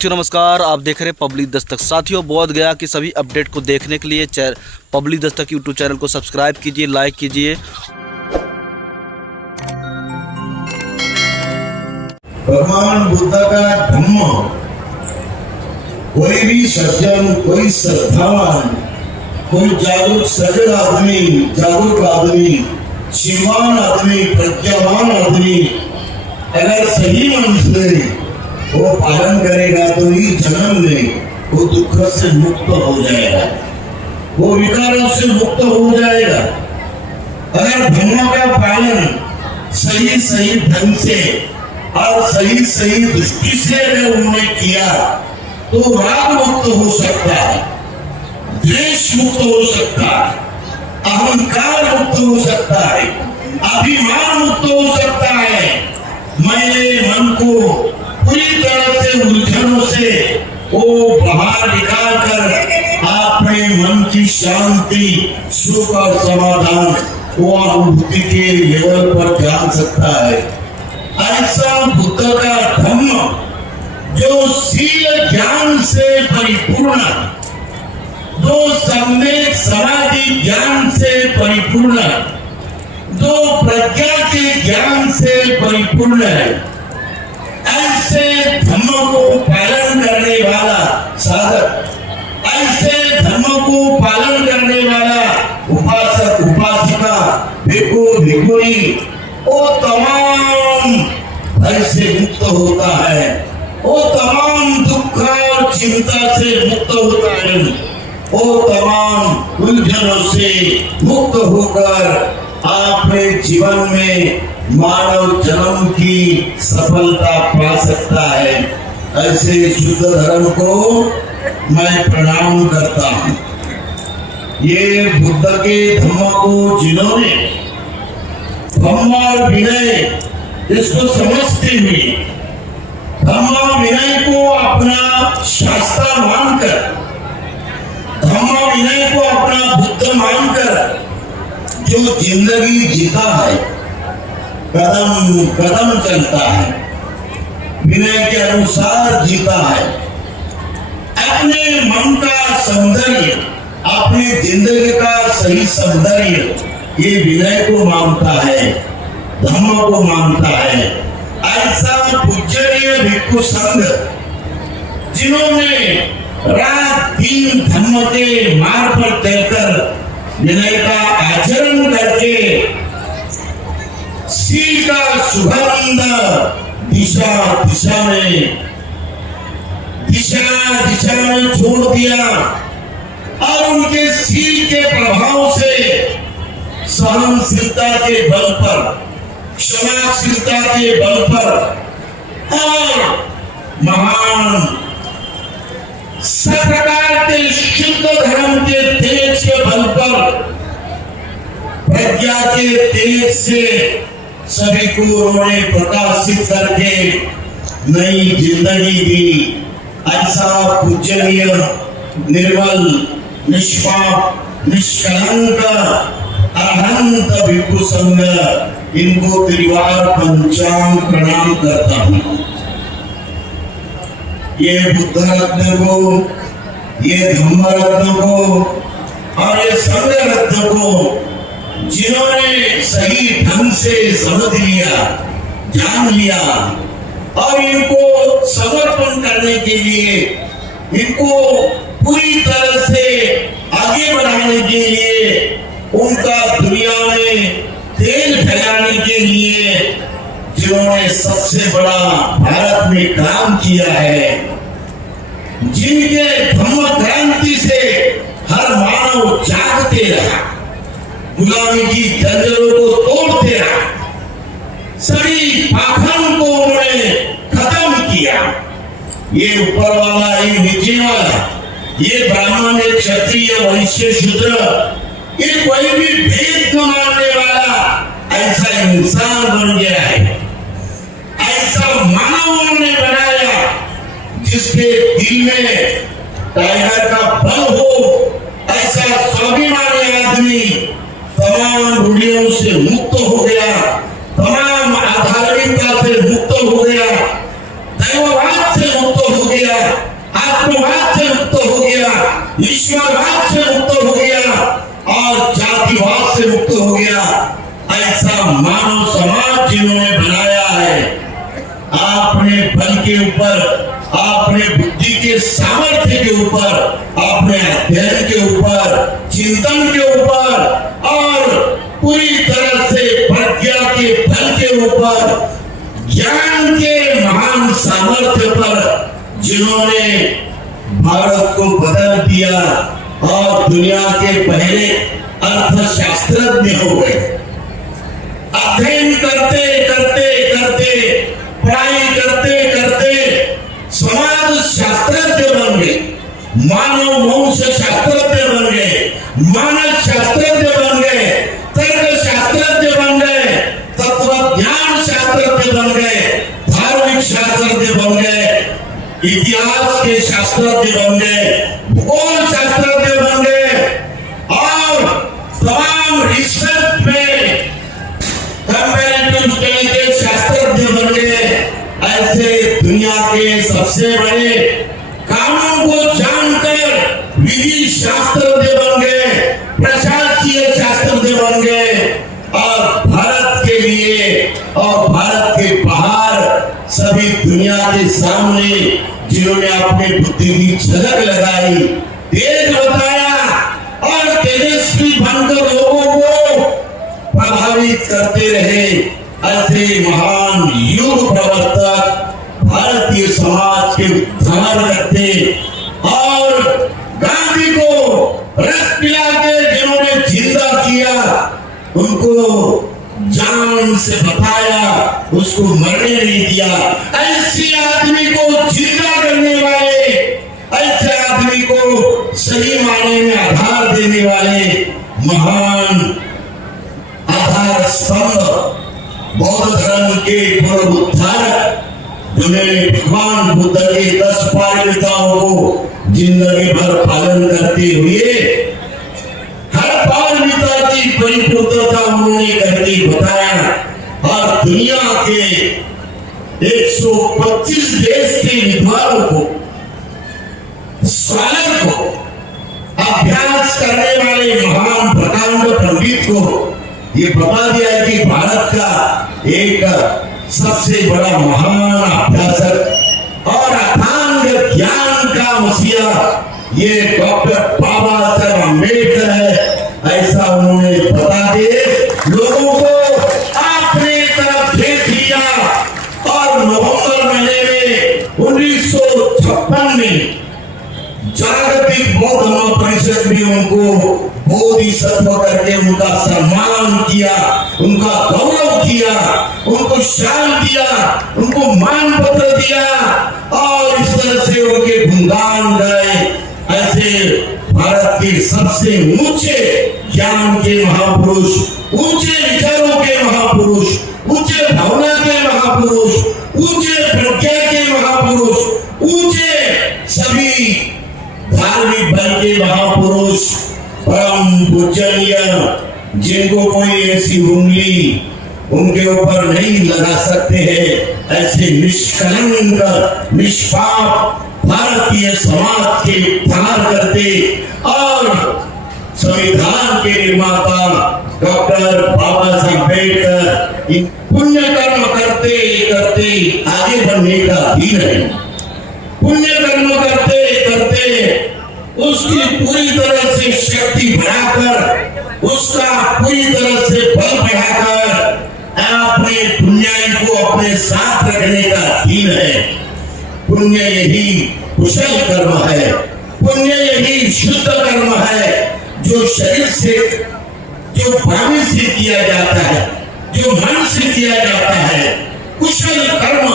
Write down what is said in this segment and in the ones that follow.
साथियों नमस्कार, आप देख रहे हैं पब्लिक दस्तक। साथियों, बोध गया की सभी अपडेट को देखने के लिए पब्लिक दस्तक यूट्यूब चैनल को सब्सक्राइब कीजिए, लाइक कीजिए। भगवान बुद्ध का धम्म, कोई भी सज्जन, कोई श्रद्धावान, कोई जागरूक सजग आदमी, जागरूक आदमी, श्रीमान आदमी, प्रज्ञावान आदमी अगर सही मन से वो पालन करेगा तो ही जन्म में वो दुख से मुक्त हो जाएगा, वो विकारों से मुक्त हो जाएगा। अगर धर्म का पालन सही सही ढंग से और सही सही दृष्टि से अगर उन्होंने किया तो राग मुक्त हो सकता है, द्वेष मुक्त हो सकता है, अहंकार मुक्त हो सकता है, अभिमान मुक्त हो सकता है। मैंने मन को पूरी तरह से उलझनों से वो बाहर निकाल कर अपने मन की शांति, सुख और समाधान वो अनुभूति के लेवल पर जान सकता है। ऐसा बुद्ध का धम्म जो शील ज्ञान से परिपूर्ण, जो सम्यक समाधि ज्ञान से परिपूर्ण, जो प्रज्ञा के ज्ञान से परिपूर्ण है, ऐसे धर्म को पालन करने वाला साधक, ऐसे धर्म को पालन करने वाला उपासक उपासिका, भिक्षु भिक्षुणी, वो तमाम भय से मुक्त होता है, वो तमाम दुख और चिंता से मुक्त होता है, वो तमाम उलझनों से मुक्त होकर अपने जीवन में मानव जन्म की सफलता पा सकता है। ऐसे शुद्ध धर्म को मैं प्रणाम करता हूँ। ये बुद्ध के धम्म को जिन्होंने धम्म और विनय इसको समझते हुए धम्म विनय को अपना शास्त्र मानकर, धम्म विनय को अपना बुद्ध मानकर जो जिंदगी जीता है, कदम कदम चलता है, विनय के अनुसार जीता है, अपने मन का सौंदर्य, अपनी जिंदगी का सही सौंदर्य ये विनय को मानता है, धम्म को मानता है। ऐसा पूज्यनीय भिक्षु संघ जिन्होंने रात दिन धम्म के मार्ग पर चलकर विनय का आचरण करके शील का सुगंध दिशा दिशा में छोड़ दिया और उनके शील के प्रभाव से सहनशीलता के बल पर, क्षमाशीलता के बल पर और महान सब प्रकार के शुद्ध धर्म के तेज के बल पर, प्रज्ञा के तेज से सभी को उन्होंने प्रकाशित करके नई जिंदगी दी। ऐसा पूजनीय, निर्मल, निष्पाप, निष्कलंक, अरहंत भिक्षु संघ, इनको त्रिवार पंचांग प्रणाम करता हूँ। ये बुद्ध रत्न को, ये धम्म रत्न को और ये संघ रत्न को जिन्होंने सही ढंग से समझ लिया, जान लिया और इनको समर्पण करने के लिए, इनको पूरी तरह से आगे बढ़ाने के लिए, उनका दुनिया में तेल फैलाने के लिए जिन्होंने सबसे बड़ा भारत में काम किया है, जिनके धम्म क्रांति से हर मानव जागते रहा, गुलामी की जंजीरों को तोड़ते रहा, सभी पाखंड को उन्होंने खत्म किया। ये ऊपर वाला, ये नीचे वाला, ये ब्राह्मण, ये क्षत्रिय, वैश्य, शूद्र, ये कोई भी भेद न मानने वाला ऐसा इंसान बन गया है, ऐसा मानव उन्होंने बनाया जिसके दिल में टाइगर का बल हो। ऐसा स्वाभिमानी आदमी तमाम रूढ़ियों से मुक्त हो गया, तमाम आधार्मिकता से मुक्त हो गया, दैववाद से मुक्त हो गया, ईश्वरवाद से मुक्त हो गया और जातिवाद से मुक्त हो गया। ऐसा मानव समाज जिन्होंने बनाया है, आपने बल के ऊपर, आपने बुद्धि के सामर्थ्य के ऊपर, आपने अध्ययन के ऊपर, चिंतन के ऊपर और पूरी तरह से प्रज्ञा के बल के ऊपर, ज्ञान के महान सामर्थ्य पर जिन्होंने भारत को बदल दिया और दुनिया के पहले अर्थशास्त्रज्ञ हो गए। अध्ययन करते करते करते, पढ़ाई करते करते समाज शास्त्रज्ञ बन गए, मानव वंश शास्त्रज्ञ बन गए, मानव शास्त्रज्ञ बन गए, तर्क शास्त्रज्ञ बन गए, तत्वज्ञान शास्त्रज्ञ बन गए, धार्मिक शास्त्रज्ञ बन गए, इतिहास के शास्त्रज्ञ बन गए, भूगोल शास्त्रज्ञ बन गए और तमाम रिसर्च में कंपैरेटिव स्टडी के शास्त्रज्ञ बन गए। ऐसे दुनिया के सबसे बड़े कानून को जानकर विधि शास्त्रज्ञ बन गए, प्रशासकीय शास्त्रज्ञ बन गए और भारत के लिए और भारत के बाहर सभी दुनिया के सामने जिन्होंने अपनी बुद्धि की झलक लगाई, तेज बताया और तेजस्वी बनकर लोगों को प्रभावित करते रहे, ऐसे महान युग प्रवर्तक भारतीय समाज के उद्धार करते और गांधी को रस पिला के जिन्होंने जिंदा किया, उनको जान से बताया, उसको मरने नहीं दिया। ऐसे आदमी को जिंदा करने वाले, ऐसे आदमी को सही मायने में आधार देने वाले महान आधार स्तंभ बौद्ध धर्म के पुनरुद्धारक, जिन्होंने भगवान बुद्ध के 10 पारमिताओं को जिंदगी भर पालन करते हुए हर पारमिता की परिपूर्णता उन्होंने करके बताया और दुनिया के 125 देश के विद्वानों को, स्कॉलर को, अभ्यास करने वाले महान प्रकांड पंडित को ये बता दिया कि भारत का एक सबसे बड़ा महान अभ्यासक और अथांग ज्ञान का मसीहा ये डॉक्टर बाबा साहब अम्बेडकर है। ऐसा उन्होंने बता दिए, लोगों को अपनी तरफ देख लिया और नवंबर महीने में 1956 में जागतिक बौद्ध महापरिषद भी उनको बोधिसत्व करके उनका सम्मान किया, उनका गौरव किया, उनको शाल दिया, उनको मान पत्र दिया और इस तरह से उनके गुणगान गाए। ऐसे भारत के सबसे ऊंचे ज्ञान के महापुरुष, ऊंचे विचारों के महापुरुष, ऊंचे भावना के महापुरुष, ऊंचे प्रज्ञा के महापुरुष, ऊंचे सभी धार्मिक बल के महापुरुष, परम पूजनीय, जिनको कोई ऐसी उंगली उनके ऊपर नहीं लगा सकते हैं, ऐसे निष्कलंक निष्पाप भारतीय समाज के उद्धार करते और संविधान के निर्माता डॉक्टर बाबा साहब अम्बेडकर इन पुण्य कर्म करते करते आगे बढ़ने का ही नहीं, पुण्य कर्म करते करते उसकी पूरी तरह से शक्ति बढ़ाकर, उसका पूरी तरह से बल बढ़ाकर अपने पुण्याई को अपने साथ रखने का दिन है। पुण्य यही कुशल कर्म है, पुण्य यही शुद्ध कर्म है जो शरीर से, जो वाणी से किया जाता है, जो मन से किया जाता है। कुशल कर्म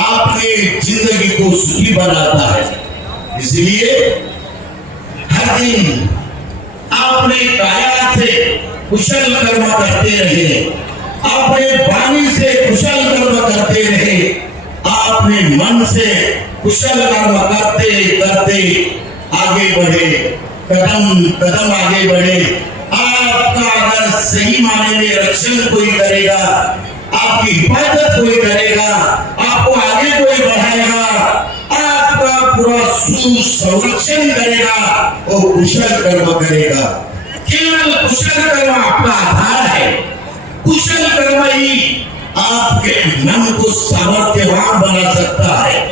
आपने जिंदगी को सुखी बनाता है। इसलिए हर दिन अपने काया से कुशल कर्म करते रहे, अपने वाणी से कुशल कर्म करते रहे, अपने मन से कुशल कर्म करते करते आगे बढ़े, कदम कदम आगे बढ़े। आपका अगर सही मायने में रक्षण कोई करेगा, आपकी हिफाजत कोई करेगा, आपको आगे कोई बढ़ाएगा, आपका पूरा सुसंरक्षण करेगा वो कुशल कर्म करेगा। केवल कुशल कर्म आपका आधार है। कुशल कर्म ही आपके मन को सामर्थ्यवान बना सकता है।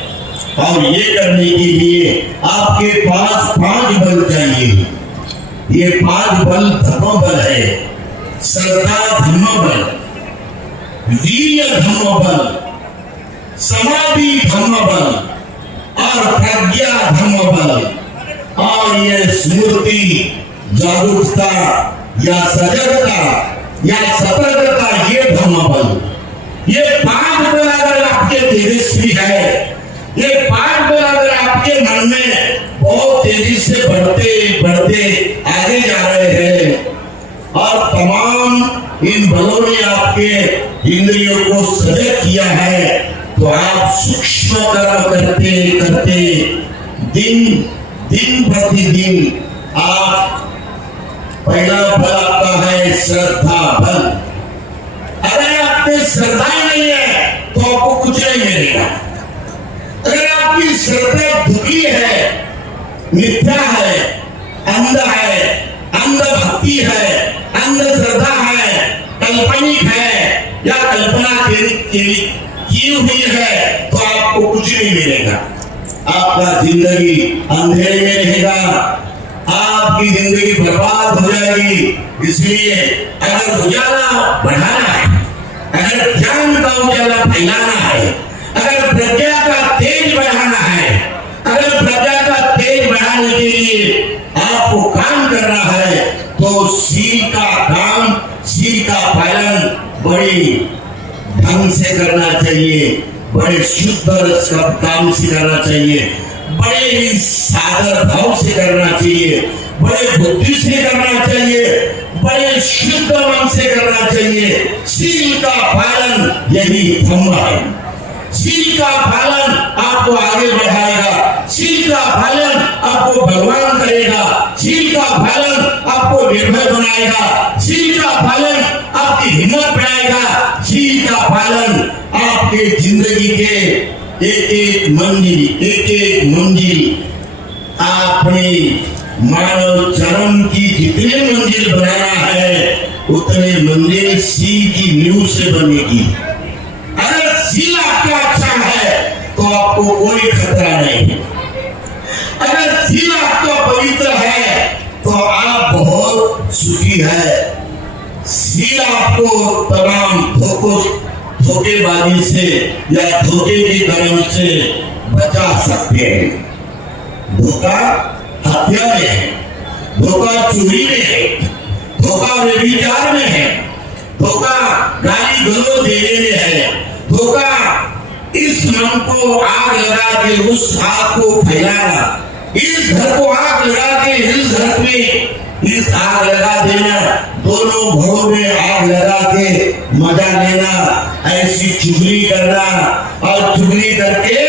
और ये करने के लिए आपके पास 5 बल चाहिए। ये 5 बल धर्म बल है। श्रद्धा धर्म बल, वीर्य धर्म बल, समाधि धर्म बल और प्रज्ञा धर्म बल। और ये स्मृति, जागरूकता या सजगता या सतर्कता, ये धर्म बल। ये 5 बल अगर आपके तेजस्वी है, ये 5 बल अगर आपके मन में बहुत तेजी से बढ़ते बढ़ते आगे जा रहे हैं और तमाम इन बलों ने आपके इंद्रियों को सजग किया है, तो आप सूक्ष्म कर्म करते करते दिन प्रतिदिन आप, पहला बल आपका है श्रद्धा बल। अगर आपकी श्रद्धा नहीं है तो आपको कुछ नहीं मिलेगा। अगर आपकी श्रद्धा धुकी है, मिथ्या है, अंध है, अंध भक्ति है, अंध श्रद्धा है, काल्पनिक है या कल्पना की हुई है, तो आपको कुछ नहीं मिलेगा। आपका जिंदगी अंधेरे में रहेगा, आपकी जिंदगी बर्बाद हो जाएगी। इसलिए अगर उजाला बढ़ाना है, अगर ज्ञान का उजाला फैलाना है, अगर प्रज्ञा का तेज बढ़ाना है, अगर प्रज्ञा का तेज बढ़ाने के लिए आपको काम करना है, तो शील का काम, शील का पालन बड़ी ढंग से करना चाहिए, बड़े शुद्ध रस का काम से करना चाहिए, बड़े ही सादर भाव से करना चाहिए, बड़े बुद्धि से करना चाहिए, बड़े शुद्ध मन से करना चाहिए। शील का पालन यही धर्म है। शील का पालन आपको आगे बढ़ाएगा। शील का पालन आपको भगवान करेगा। शील का पालन आपको निर्भय बनाएगा। शील का पालन आपकी हिम्मत बढ़ाएगा। शील का पालन आपके जिंदगी के एक एक मंजिल आपने मानव जन्म की जितने मंजिल बनाना है, उतने मंजिल शील की नींव से बनेगी। अगर शील आपका अच्छा है तो आपको कोई खतरा नहीं। अगर शील आपका पवित्र है तो आप बहुत सुखी है। शील आपको तमाम धोखेबाजी से या धोखे के कर्म से बचा सकते हैं। धोखा हत्या में है, धोखा चोरी में है, धोखा व्यभिचार में है, धोखा गाली गलौज देने में है, धोखा इस मन को आग लगा के उस आग को फैलाना, इस घर को आग लगा के इस घर में इस आग लगा देना, दोनों घरों में आग लगा के मजा लेना, ऐसी चुगली करना और चुगली करके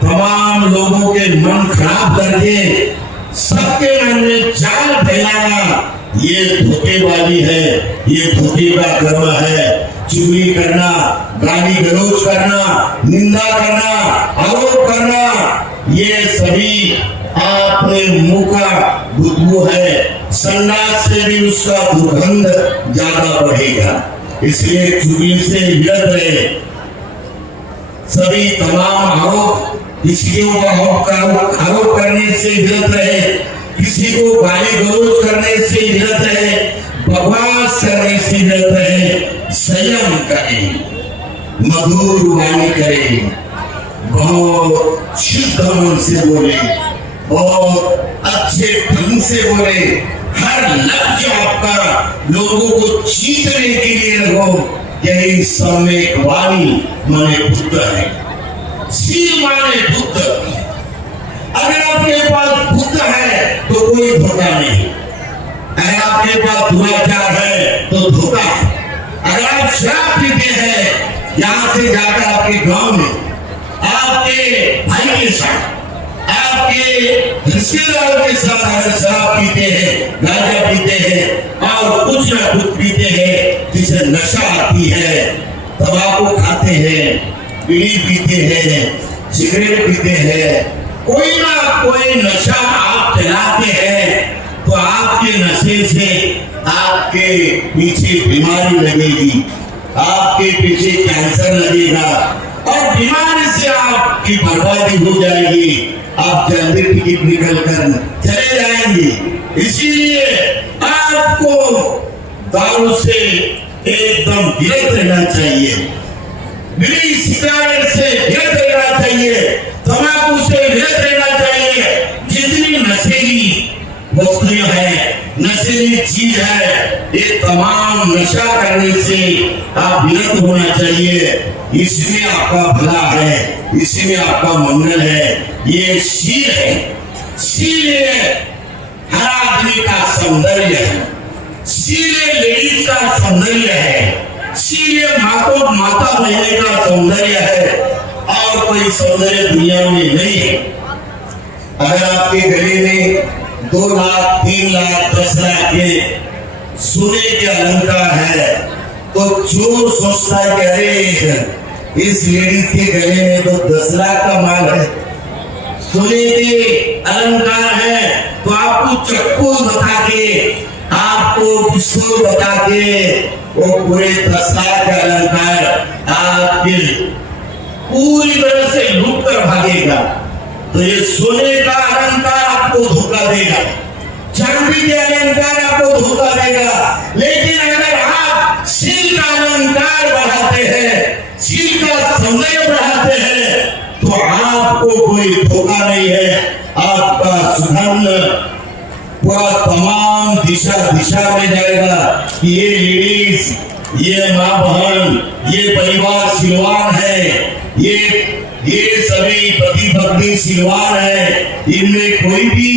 तमाम लोगों के मन खराब करके सबके मन में जाल फैलाना, ये धोखेबाजी है, ये धोखे का कर्म है। चुगली करना, गाली गलौज करना, निंदा करना, आरोप करना, ये सभी आपने मुंह का बदबू है। संडास से भी उसका दुर्गंध ज्यादा बढ़ेगा। इसलिए चुगली से विरत रहे। सभी तमाम आरोप, किसी के ऊपर आरोप करने से विरत रहे, किसी को गाली गलौज करने से विरत रहे, बकवास करने से विरत रहे। संयम करें, मधुर वाणी करें, बहुत शुद्ध मन से बोले, बहुत अच्छे ढंग से बोले। हर लक्ष्य आपका लोगों को जीतने के लिए रखो। यही सम्यक वाणी माने बुद्ध है। शील माने बुद्ध। अगर आपके पास बुद्ध है तो कोई धोखा नहीं। अगर आपके पास दुराचार है तो धोखा है। अगर आप शराब पीते हैं, यहाँ से जाकर आपके गांव में आपके भाई के साथ, आपके रिश्तेदारों के साथ अगर शराब पीते हैं, गांजा पीते हैं और कुछ ना कुछ पीते हैं जिसे नशा आती है, तंबाकू खाते हैं, बीड़ी पीते हैं, सिगरेट पीते हैं, कोई ना कोई नशा आप चलाते हैं तो आपके नशे से आपके पीछे बीमारी लगेगी, आपके पीछे कैंसर लगेगा और बीमारी से आपकी बर्बादी हो जाएगी, आप जल्दी टिकट निकल कर चले जाएंगे। इसीलिए आपको दारू से एकदम विरत रहना चाहिए, बीड़ी सिगरेट से विरत रहना चाहिए, तंबाकू से विरत रहना चाहिए। जितनी नशेली वस्तुएं हैं, नशेली चीज है, ये तमाम नशा करने से आप विरत होना चाहिए। इसमें आपका भला है, इसमें आपका मंगल है, ये शील है। शील हर आदमी का सौंदर्य है, शील लेडीज का सौंदर्य है, शील माता बहने का सौंदर्य है और कोई सौंदर्य दुनिया में नहीं है। अगर आपके गले में 2 लाख 3 लाख 10 लाख के सोने के अलंकार है तो चोर सोचता है कि अरे इस लेडीज के गले में तो 10 लाख का माल है, सोने के अलंकार है तो आपको चक्कू बता के, आपको पिस्तौल बता के वो पूरे 10 लाख का अलंकार आपके पूरी तरह से लूट कर भागेगा। तो ये सोने का अलंकार आपको धोखा देगा, चांदी के अलंकार आपको धोखा देगा। लेकिन अगर आप शील का अलंकार बढ़ाते हैं, शील का सौंदर्य बढ़ाते हैं तो आपको कोई धोखा नहीं है। आपका सुगंध पूरा तमाम दिशा में जाएगा कि ये लेडीज, ये माँ बहन, ये परिवार सिलवान है, ये सभी पति पत्नी सिलवान है, इनमें कोई भी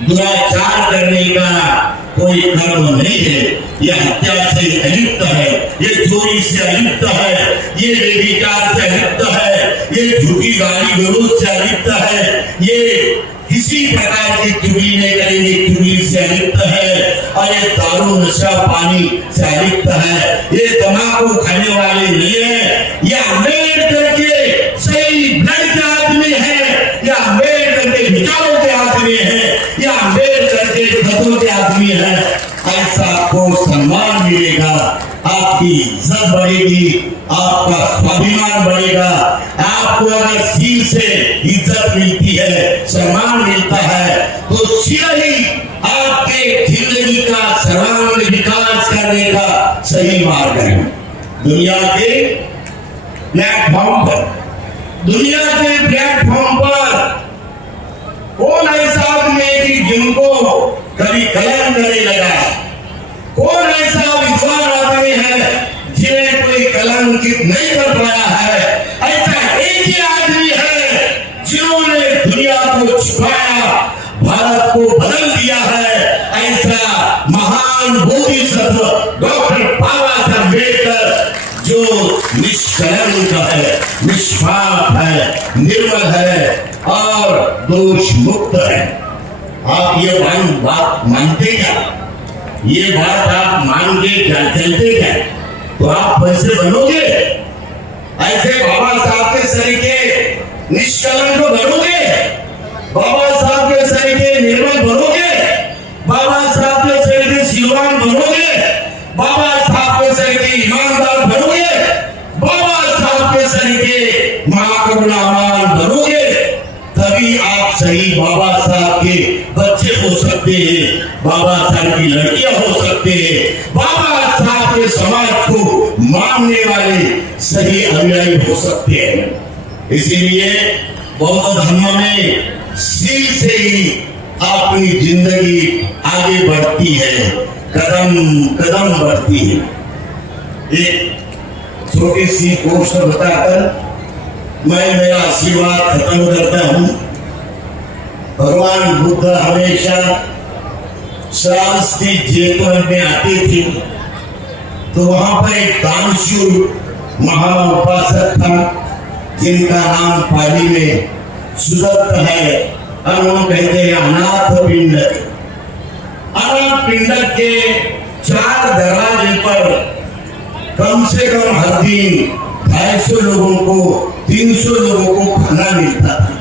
दुराचार करने का कोई कर्म नहीं है। ये हत्या से अलिप्त है, ये चोरी से अलिप्त है, ये व्यभिचार से अलिप्त है, ये झूठी गाली गलौज से अलिप्त है, ये किसी प्रकार की चुगली नहीं करेंगे, चुगली से अलिप्त है और ये दारू नशा पानी से अलिप्त है, ये तंबाकू खाने वाले नहीं है। ये अम्बेडकर के सही ब्लड के आदमी है, या अम्बेडकर के विचारों के आदमी है, या अम्बेडकर के तत्वों के आदमी है। ऐसा आपको सम्मान मिलेगा, आपकी इज्जत बढ़ेगी, आपका स्वाभिमान बढ़ेगा। आपको अगर शील से इज्जत मिलती है, सम्मान मिलता है तो शील ही आपके जिंदगी का सर्वांगीण विकास करने का सही मार्ग है। दुनिया के प्लेटफॉर्म पर कौन ऐसा आदमी है कि जिनको कभी कलंक नहीं लगा? कौन ऐसा विद्वान आदमी है जिन्हें कोई कलंकित नहीं कर पाया है? ऐसा एक ही आदमी है जिन्होंने दुनिया को छुपाया, भारत को बदल दिया है। ऐसा महान बोधिसत्व डॉक्टर बाबा साहब अम्बेडकर, जो निष्कलंक है, निष्पाप है, निर्मल है और दोष मुक्त है। आप ये बात मानते क्या? ये बात आप मान के चलते क्या? तो आप वैसे बनोगे, ऐसे बाबा साहब के सरीके निष्कलंक बनोगे, बाबा साहब के सरीके निर्मल बनोगे, बाबा साहब के सरीके सिलवान बनोगे, बाबा साहब के सरीके ईमानदार बनोगे, बाबा साहब के सरीके महाकरुणावान बनोगे, तभी आप सही बाबा साहब के बच्चे हो सकते हैं, बाबा साहब की लड़कियां हो सकते हैं, बाबा साहब के समाज को मानने वाले सही अनुयायी हो सकते हैं। इसीलिए बौद्ध धर्म में शील से ही अपनी जिंदगी आगे बढ़ती है, कदम कदम बढ़ती है। एक छोटी सी पोस्ट बताकर मैं मेरा आशीर्वाद खत्म करता हूं। भगवान बुद्ध हमेशा श्रावस्ती जयपुर में आते थे तो वहां पर एक दानशूर महाउपासक था जिनका नाम पाली में सुदत्त है और वो कहते हैं अनाथ पिंडक। अनाथ पिंडक के 4 दरवाजे पर कम से कम हर दिन 250 लोगों को 300 लोगों को खाना मिलता था।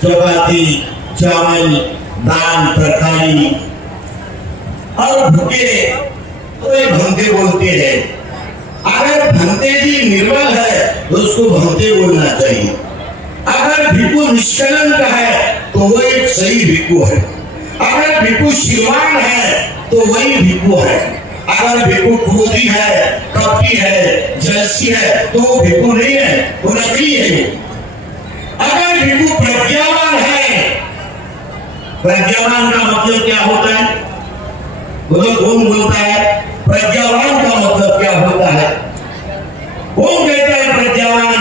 चपाती, चावल, दाल, तरकारी। और भूखे तो ये भंते बोलते हैं। अगर भंते भी निर्बल है तो उसको भंते बोलना चाहिए। अगर भिक्षु निष्कलंक है तो वो एक सही भिक्षु है। अगर भिक्षु श्रीमान है तो वही भिक्षु है। अगर भिक्षु क्रोधी है, कपटी है, जलसी है तो वो भिक्षु नहीं है, वो नकली है। अगर भिक्षु प्रज्ञावान है, प्रज्ञावान का मतलब क्या होता है? बोलो कौन बोलता है? प्रज्ञावान का मतलब क्या होता है? कौन कहता है प्रज्ञावान?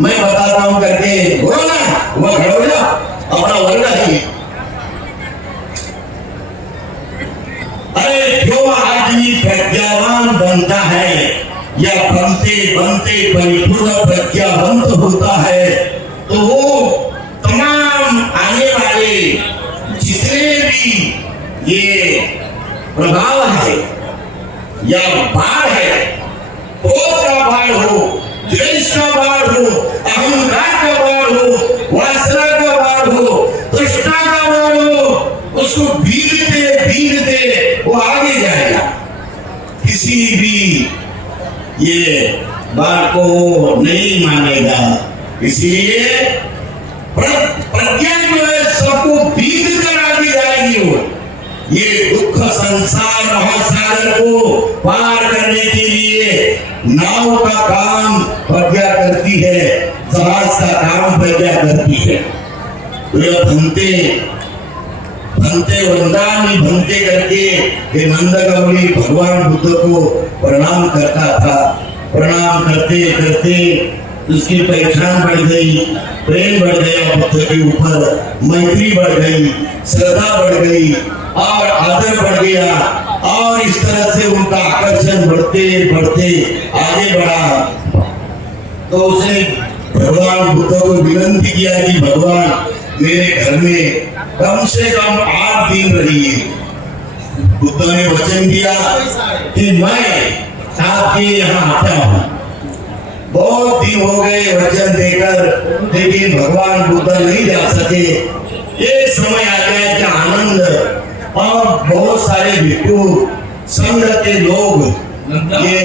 मैं बताता हूं करके बोलो ना, वो खड़े हो जाओ, अपना वर्ग है। अरे जो आदमी प्रज्ञावान बनता है या बनते बनते परिपूर्ण प्रज्ञावंत होता है तो वो तमाम आने वाले जितने भी ये प्रभाव है या बाढ़ है, क्रोध का बाढ़ हो, द्वेष का बाढ़ हो, अहंकार का बाढ़ हो, वासना का बाढ़ हो, तृष्णा का बाढ़ हो, उसको भीगते भीगते वो आगे जाएगा। किसी भी ये बात को नहीं मानेगा। इसलिए प्रज्ञा जो है सबको भीग कर आगे जाएगी। वो ये दुख संसार महासागर को पार करने के लिए नाव का काम प्रज्ञा करती है, जहाज का काम प्रज्ञा करती है। तो यह भंते वंदानी भंते करके ये नंदगौरी भगवान बुद्ध को प्रणाम करता था। प्रणाम करते करते उसकी पहचान बढ़ गई, प्रेम बढ़ गया बुद्ध के ऊपर, मैत्री बढ़ गई, श्रद्धा बढ़ गई और आदर बढ़ गया। और इस तरह से उनका आकर्षण बढ़ते बढ़ते आगे बढ़ा। तो उसने भगवान बुद्ध को विनती किया कि भगवान मेरे घर में कम से कम 8 दिन रहिए। बुद्ध ने वचन दिया कि मैं आपके यहाँ आता हूँ। बहुत दिन हो गए वचन देकर, लेकिन भगवान बुद्ध नहीं जा सके। एक समय आ गया कि आनंद और बहुत सारे भिक्षु संघ के लोग ये